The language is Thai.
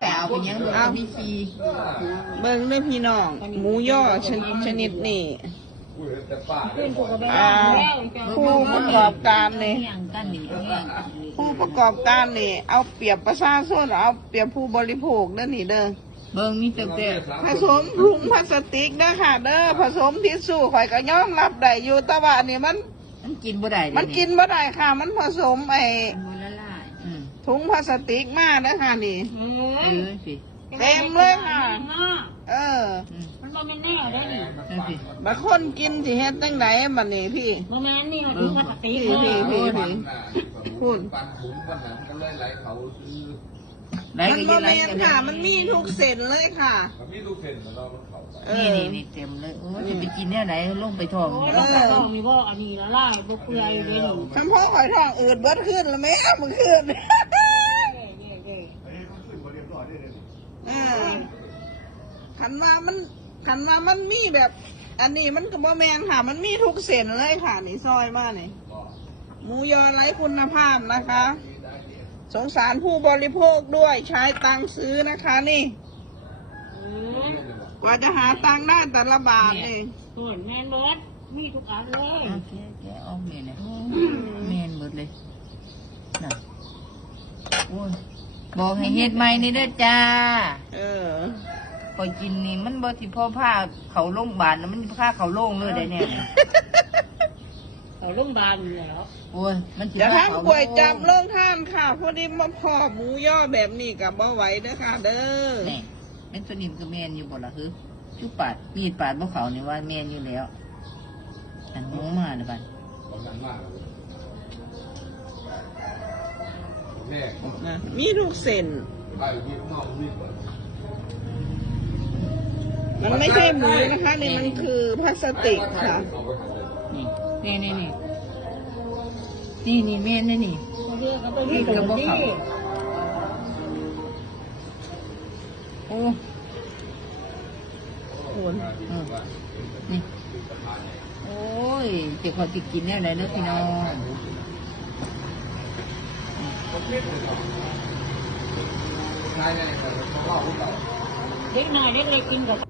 เอาวิธีเบิ่งด้วยพี่น้อง หมูย่อชนชนิดนี้อ่าผู้ประกอบการนี่อย่างกันนี่เนี่ยผู้ประกอบการนี่ เอาเปรียบประชาชนเอาเปรียบผู้บริโภคเด้อนี่เด้อเบิ่งมีแต่แต่ผสมถุงพลาสติกเด้อค่ะเด้อผสมทิชชู่ข่อยก็ยอมรับได้อยู่แต่ว่าอันนี้มันมันกินบ่ได้เด้มันกินบ่ได้ค่ะ มันผสมไอ้ ถุงพลาสติกมาเด้อค่ะนี่เออสิเต็มเลยค่ะ เอออืมมันบ่แม่นแน่ได้นี่เออสิบางคนกินสิเฮ็ดจังไดบัดนี้พี่ บ่แม่นนี่มันถึงพลาสติกพี่เลพี่ยพี่พี่ พูด ปันถุงปันหนังก็เลยไหลเขาซื้อไหลมันก็บ่ไหลแม่นก็ค่ะได้มันมีทุกเส้นเลยค่ะ มันมีลูกเห็นมันเรามันเขาไปเอนี่อ นี่นี่เต็มเลยโอ้ยจะไปกินเนี่ยไหนลงไปท้องโอ้ยแล้วก็ต้องมีบ่อันนี้ละลายบ่เปื่อยเลยนี่คำพ่อข่อยท้องอืดเบิดขึ้นแล้วแม่มันขึ้นเย่ๆเออขันว่ามันขันว่ามันมีแบบ อันนี้มันก็บ่แมนค่ะ มันมีทุกเส้นเลยค่ะนี่ซอยมานี่หมูยอไร้คุณภาพนะคะ สงสารผู้บริโภคด้วยใช้ตังค์ซื้อนะคะนี่ๆอืมกว่าจะหาตังค์ได้แต่ละบาทนี่ส่วนแม่นเบิดมีทุกอันเลยโอเคแกะออกเมนเลยเมนหมดเลยน่ะโอ้ย บอกให้เฮ็ดใหม่นี่เด้อจ้าเออพอกินนี่มันบ่สิพ่อผ้าเขาโรงพยาบาลนะมันผ้าเขาโรงเลยได้เนี่ยเขาโรงพยาบาลอยู่แล้วโอ้ยมันสิอย่าพาเขาทำป่วยจับเรื่องท่านค่ะพอดีมาพอหมูย่อแบบนี้กับบ่ไหวเด้อค่ะ เด้อนี่เป็นตัวนิมกับแมนอยู่บ่ล่ะคือจุปาดมีดปาดบ่เขานี่ว่าแมนอยู่แล้วอันหมูมาเด้อบัดบาง นะมีลูกเซนมันไม่ใช่หมูนะคะนี่มันคือพลาสติกค่ะ นี่นี่นี่นี่นี่เม่นี่นี่นี่กระบอกเขาโอ้โหนี่โอ้ยเจ็บคอจิกินแน่เลยเนอะพี่น้อง เล็กหน่อยเล็กเล็กกินกับ